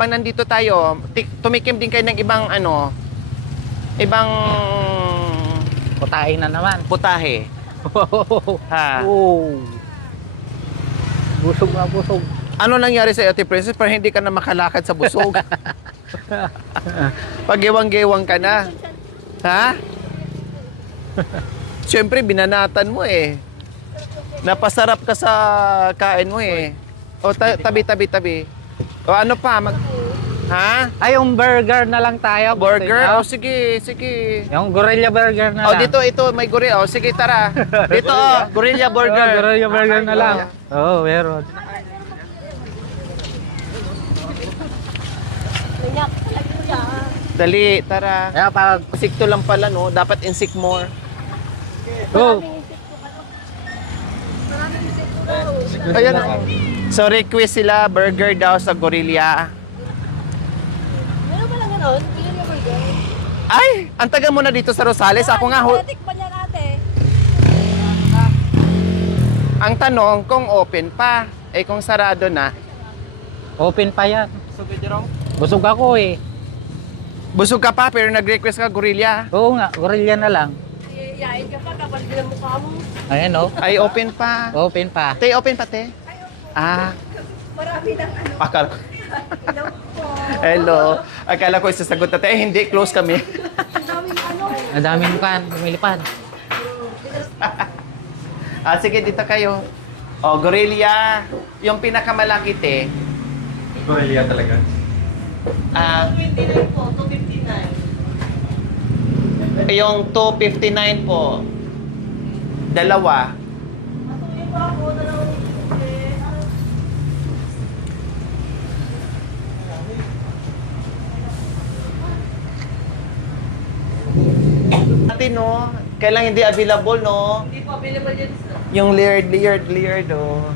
habang nandito tayo, tumikim din kayo ng ibang ano, ibang Putahin na naman. putahe. Ha? Oh. Busog na busog. Ano nangyari sa Ate Princess para hindi ka na makalakad sa busog? Pag-gewang-gewang ka na. Ha? Siyempre, binanatan mo eh. Napasarap ka sa kain mo eh. O, tabi. O, ano pa? Ha? Ay, yung burger na lang tayo. Burger? O, Oh. sige. Yung gorilla burger na O, lang. dito, ito, may gorilla. O, sige, tara. Dito, gorilla burger. Oh, gorilla burger na lang. Oo, meron. Dali, tara. Kaya pag... Insekto lang pala, no? Dapat insect more. Oh. Ayan. So, request sila, burger daw sa gorilla. Meron ba lang gano'n? Bigyan niya burger. Ay! Ang taga mo na dito sa Rosales. Ako nga, Tikman niya ate. ang tanong, kung open pa. Eh, kung sarado na. Open pa yan. Busog ako eh. Busog ka pa, pero nag-request ka gorilla. Oo nga, gorilla na lang. Iyain ka pa kapag din ang mukha mo. Ayan oh. Ay, open pa. Open pa. Te, open pa, te. Ah, Marami lang ano. akala ko. Hello po. Hello. Akala ko isasagot na, te. Hindi, close kami. Ang daming ano. Ang daming kan, lumilipad. Sige, dito kayo. O, gorilla. Yung pinakamalaki, te. Gorilla talaga. 229 po, 259. Yung 259 po. Dalawa. Matuloy pa ako, dalawang Natin, no? Kailang hindi available, no? Hindi po available yan sir. Yung Leard, oh.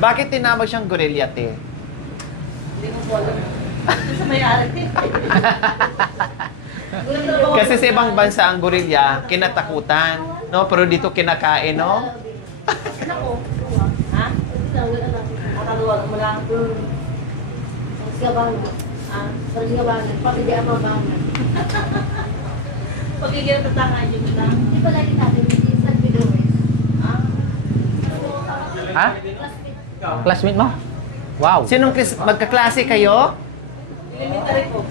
Bakit tinawag siyang gorilla, te? Hindi ko po alam. Ito sa may-ari. Kasi sa ibang bansa ang gorilla, kinatakutan. No? Pero dito kinakain, no? Ako. Ha? Nakaluwag mo lang. Sigabangan. Sigabangan. Pagiging amabangan. Pagiging tatangan yun lang. Hindi pa lagi natin. Hindi sa video eh. Ha? Classmate mo? Wow. Sinong magkaklase kayo? Elementary po.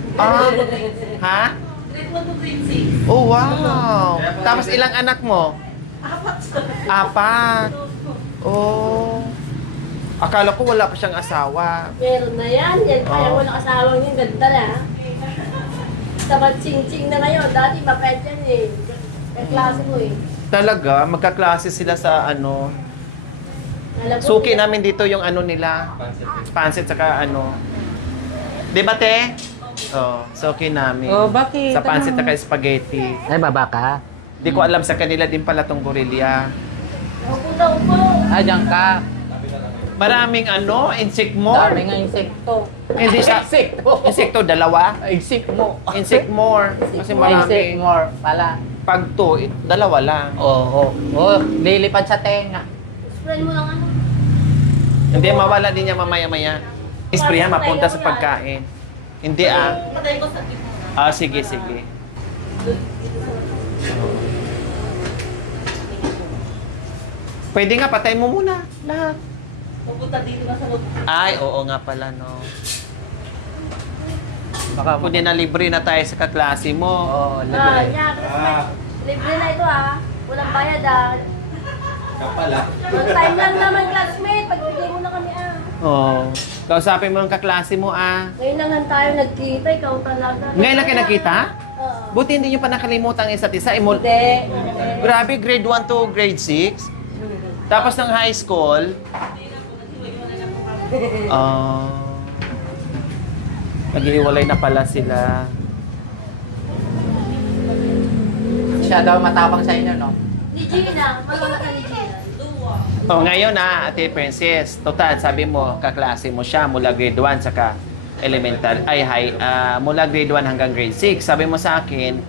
Ha? Grade 1 to grade 6. Oh, wow! Tapos ilang anak mo? Apat. Apat. Oh. Akala ko wala pa siyang asawa. Meron na yan. Yan kaya Oo. walang asawang yung ganda na. Tamad ching-ching na ngayon. Dati mapait yan eh. Kaklase mo eh. Talaga, magkaklase sila sa ano. Alam mo, Suki namin dito yung ano nila. Pansit saka ano. Di ba, te? Oh, suki namin. Oh, bakit? Sa pansit Ano? saka spaghetti. Ay, baba ka. Di ko alam sa kanila din pala tong gorilla. Upo na upo. Ah, dyan ka. Maraming ano, insect more. Dami nga insekto. Hindi siya. Insekto. Insekto, dalawa. Insect mo. Insect more. Kasi Insect marami. more pala. Pag to, dalawa lang. Oo. Oh, lilipad sa tenga. Spread mo lang ano. Hindi, mawala din niya mamaya-maya. Isprayan, mapunta sa pagkain. Hindi Patay ko sa tipo. Sige. Pwede nga, patay mo muna. Lahat. Pupunta dito na sa loob. Ay, oo nga pala, no. Baka Kundi na libre na tayo sa kaklase mo. Oo, Yan, classmate. Libre na ito ah. Walang bayad ah. Kapala. One time lang naman classmate. Pagbigay mo na kami ah. Oo. Kausapin mo ang kaklase mo, Ngayon lang lang tayo nagkita. Ikaw talaga. Ngayon lang kayo nakita? Oo. Buti hindi nyo pa nakalimutan ang isa't isa. Hindi. Grabe, grade 1 to grade 6. Tapos ng high school, nag-iwalay na pala sila. siya daw matapang sa inyo, no? Ni Gina. Malala ka ni Gina. Duwa. Ngayon Ate Princess, total, sabi mo, kaklase mo siya mula grade 1 saka elemental, mula grade 1 hanggang grade 6. Sabi mo sa akin,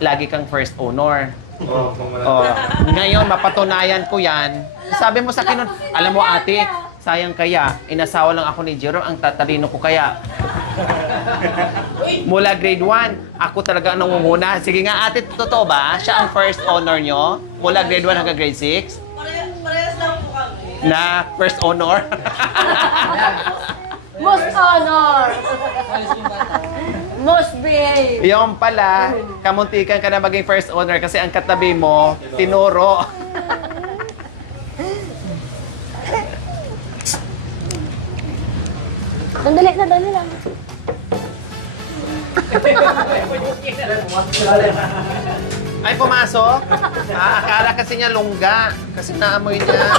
lagi kang first honor. Oo, kung wala. Ngayon, mapatunayan ko yan. Sabi mo sa akin, nun, alam mo ate, Sayang kaya, inasawa lang ako ni Jerome, ang tatalino ko kaya. Mula grade 1, ako talaga ang nangunguna. Sige nga ate, totoo ba? Siya ang first honor nyo? Mula grade 1 hanggang grade 6? Parehas lang po kami. Na first honor? Most honor. Most behave. Yung pala, kamuntikan ka na maging first honor kasi ang katabi mo, tinuro. Sandali lang. Ay, pumasok? Akala kasi niya lungga. Kasi naamoy niya.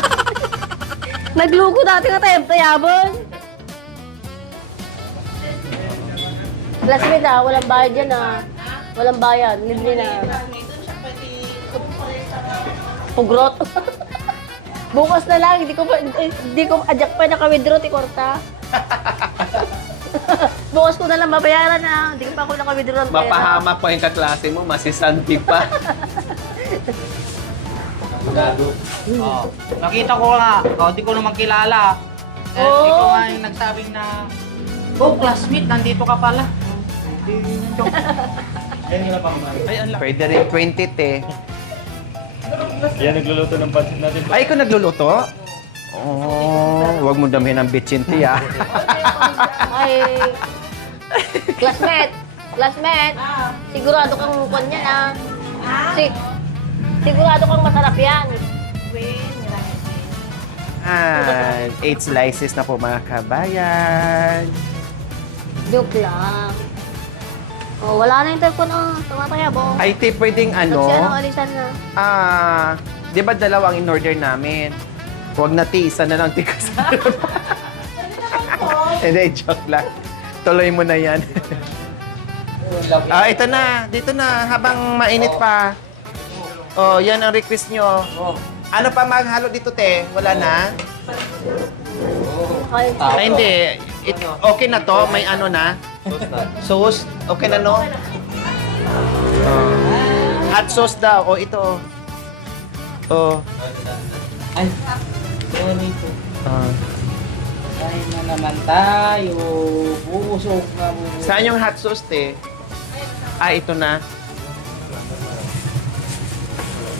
Naglugo dati na tayo, tayabon. Classmate walang bayad yan Walang bayad, libre na. Pugrot. Bukas na lang, hindi ko adyak pa naka-withdraw, tikorta. Bukas ko na lang babayaran hindi ko pa ako naka-withdraw ng pera. Mapahama po yung kaklase mo, masisanti pa. Oh, nakita ko nga, di ko naman kilala. Oo. Ikaw nga yung nagsabing na, classmate, nandito ka pala. Ay, ang laki. Pwede rin 20 te. Yan, nagluluto ng pansit natin. Ay, ikaw nagluluto? Huwag mo damhin ang bitchin te, ah. Ay, classmate, sigurado kang kwan yan sigurado kang masarap yan. 8 slices na po mga kabayan. Joke lang. Oh, wala na yung telefon tumatayabong. Ay, te, pwedeng ano? Alisan na. Di ba dalawang in-order namin? Huwag na te, isa na lang te kasi. Hindi, joke lang. Tuloy mo na yan. Ito na. Dito na. Habang mainit pa. Oh, yan ang request nyo. Ano pa maghalo dito, te? Wala na? Ay, hindi. Okay na to? May ano na? Sauce? Okay na, no? Hot sauce daw. O, ito. Oh. Ay, ganito. Ah. Kain na naman tayo. Buusok na mo. Saan yung hot sauce, te? Ito na.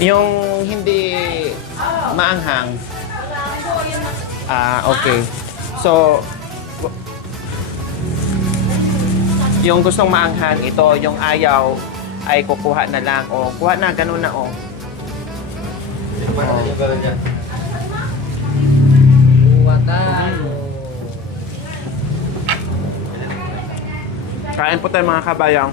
Yung hindi maanghang. Okay. So, yung gustong maanghang, ito, yung ayaw, ay kukuha na lang. O, kuha na, ganun na, o. Buwa tayo. Kain po tayo mga kabayang.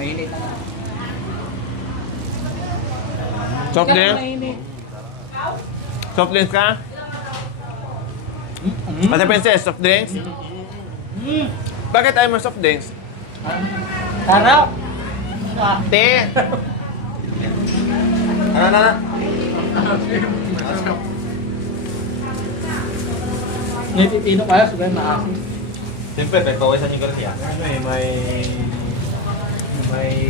Mainit na. Soft drinks? Mainit. Soft drinks ka? Ate Princess, soft drinks? Bakit ayaw mo soft drinks? Sarap. Te! Ano? Nititino kaya, sabihin maasim. Siyempre, nagpawisan yung garniya. May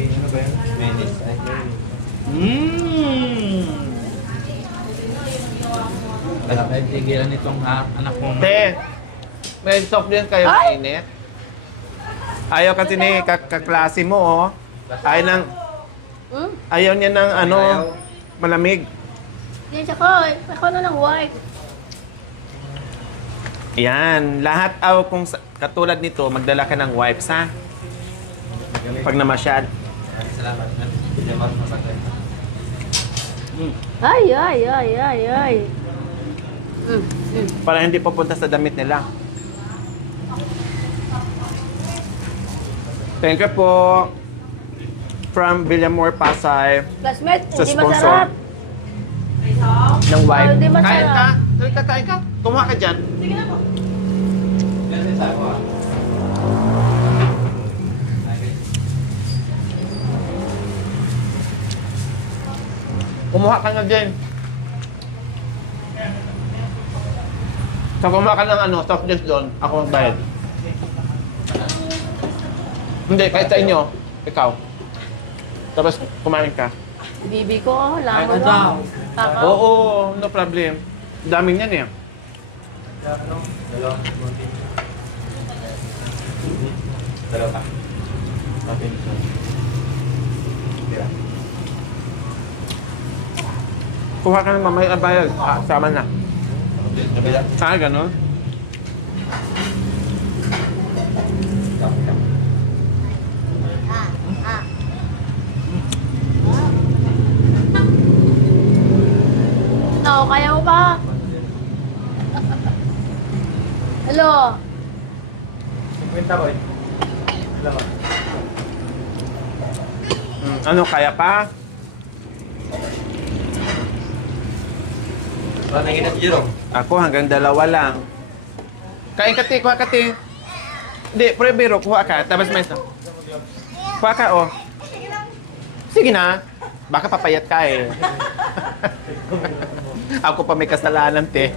ano ba yun? Menis. May tigilan itong anak kong... Te! May soft drinks kayo mainit? Ayaw kasi ni kaklase mo, oh. Ayaw niya ng malamig. Yes, ako na lang white. Yan. Lahat kung katulad nito, magdala ka ng wipes, ha? Pag namasyad. Salamat. Hindi naman masakit. Ay. Para hindi papunta sa damit nila. Thank you po. From Villamor, Pasay. Classmate, Sa hindi sponsor. masarap. Ng wife. Hindi masarap. Kain ka. Kain ka. Kumuha ka dyan. Kumuha ka nga dyan. So, kumuha ka ng soft drinks doon. Ako magbayad. Hindi, kahit sa inyo. Ikaw. Tapos kumain ka. Bibi ko, Ay, lango ano? lang. Takaw. Oo, no problem. Daming yan eh. Dalawa pa. Okay. Kuha ka ng mamay bayag. Sama na. Kabila. Ganun. No, kaya mo pa? Hello? 50 ko eh. Dalawa. Ano, kaya pa? Wala na kita si Jerome. Ako hanggang 2 lang. Kain ka, te. Kuha ka, te. Hindi, biro. Kuha ka. Tapos may isa. Kuha ka, oh. Sige na. Baka papayat ka eh. Ako pa may kasalanan, te.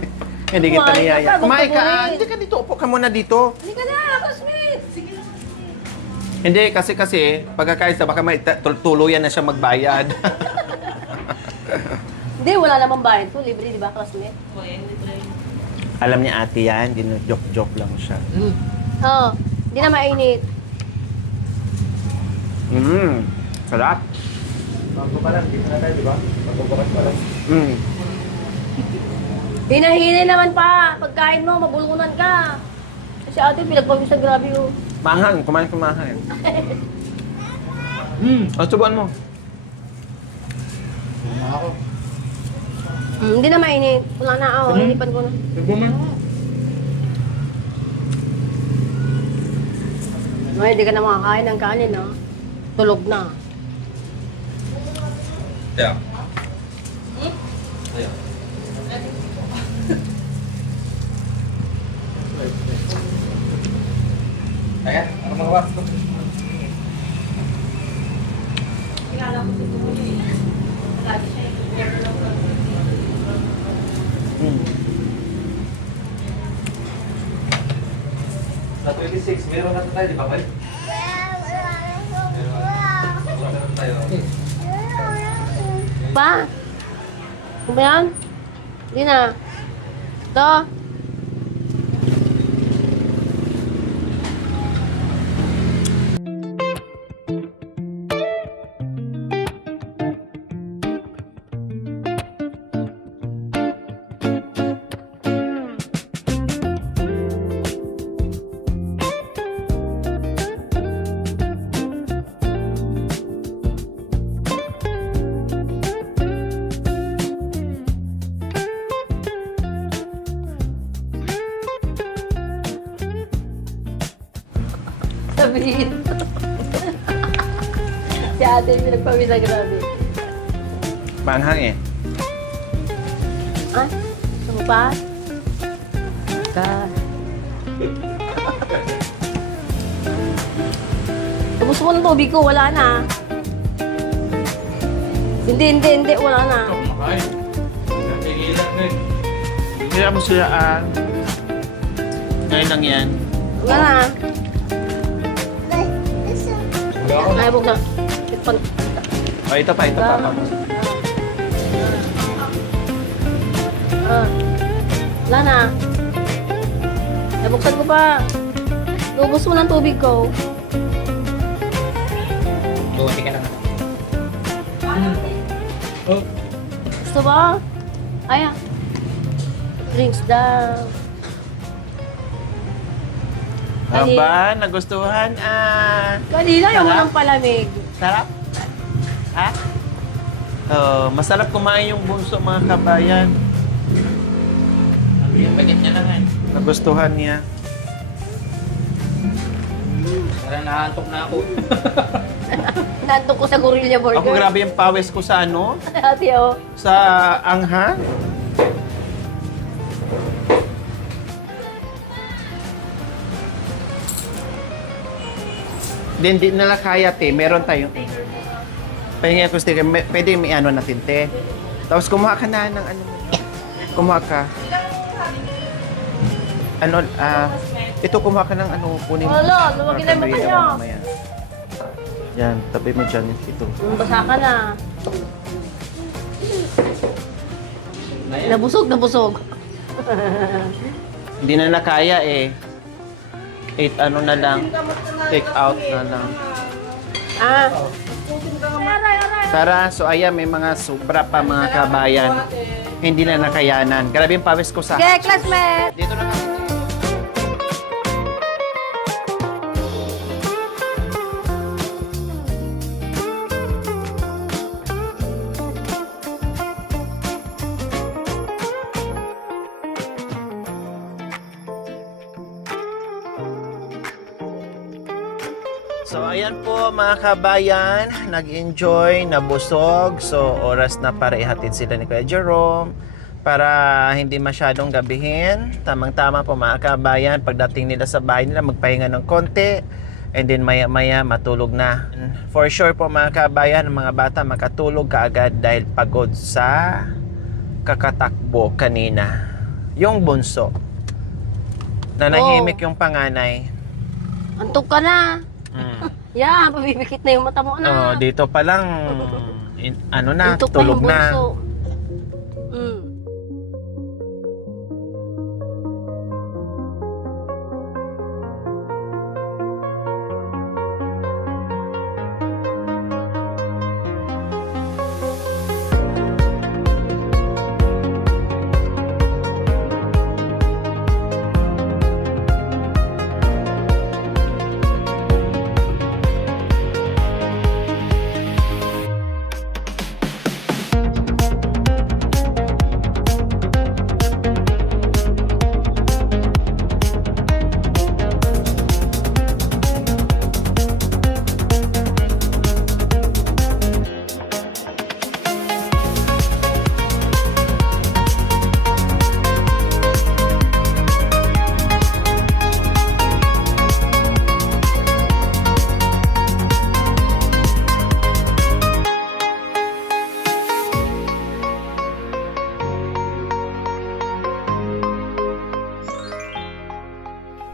Hindi kita Kumain ka niyaya. pa, Kumain ka. magpapunin. Hindi ka dito. Upo ka muna dito. Hindi ka na, Cosmate! Sige lang. Hindi, kasi pagkakain sa baka may tuluyan na siya magbayad. Hindi, wala namang bayad ko. Libre, di ba, Cosmate? Alam niya ate yan. Joke-joke lang siya. Oo. Hindi na mainit. Sarap. Bago pa lang, dito na tayo, di ba? Magbubukas pa lang. Hinahili naman pa. Pagkain mo, mabulunan ka. Kasi ate, pinagpawisan grabe yun. Maanghang. Kumain ka maanghang. O, subuan mo. Ako. Hindi na mainit. Wala na ako. Hinipan ko na. Subo man. No, hindi ka na makakain ng kanin, no? Tulog na. Yeah. Yeah. Ayan, ano mga wasto? Sa 26, meron na tayo, di ba, Boy? Meron na tayo. Pa? Ano ba yan? Hindi na. Ito. Sabihin. Si ate yung pinagpawisan grabe. Maanghang eh. Ah? Gusto mo pa? Ka. Tapos mo ng tubig ko, wala na. Hindi, wala na. Kumakain. Napigilan na eh. Kaya mo sila, ngayon lang yan. Wala na. Wala ako. Ay, huwag na. Tikpan. O, ito pa. Wala na. Nabuksan ko pa. Lubos mo ng tubig ko. Buti ka naman. Oh. Gusto ba? Ay, drinks daw. Aba, nagustuhan, Kanina yung Sarap? walang palamig. Sarap? Ha? Oh, masarap kumain yung bunso, mga kabayan. Yung bagit niya lang eh. Nagustuhan niya. Parang nahantok na ako. Nantok ko sa Gorilla Burger. Ako grabe yung pawis ko sa ano? Ate, oh. Sa angha. Hindi nila kaya, te. Meron tayong... Pahingi ako, sticker. Pwede may ano natin, te. Tapos kumuha ka na ng ano. Kumuha ka. Ano, ito kumuha ka ng ano, kunin mo. Wala, lumaki na yung mata Pamilya niya. mo mamaya. Yan, tabi mo dyan ito. Basa ka na. Nabusog, nabusog. Hindi na nakaya eh. 8 ano na lang. Take out na lang. Ah. Tara, so ayan, may mga sobra pa mga kabayan. Hindi na nakayanan. Grabe yung pawis ko sa... Okay, classmate! Dito na kami. So ayan po mga kabayan, nag-enjoy, nabusog. So oras na para ihatid sila ni Kuya Jerome para hindi masyadong gabihin. Tamang-tama po mga kabayan, pagdating nila sa bahay nila magpahinga ng konti and then maya-maya matulog na. For sure po mga kabayan, ang mga bata makatulog kaagad dahil pagod sa kakatakbo kanina. Yung bunso. Nanahimik yung panganay. Antok ka na. Mm. Yan, pabibikit na yung mata mo na. Oh, dito pa lang ano na, Antok pa tulog yung na. bunso. Mm.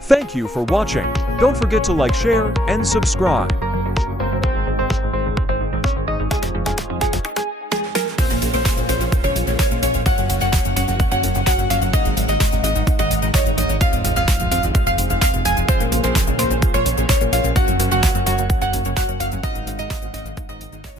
Thank you for watching. Don't forget to like, share, and subscribe.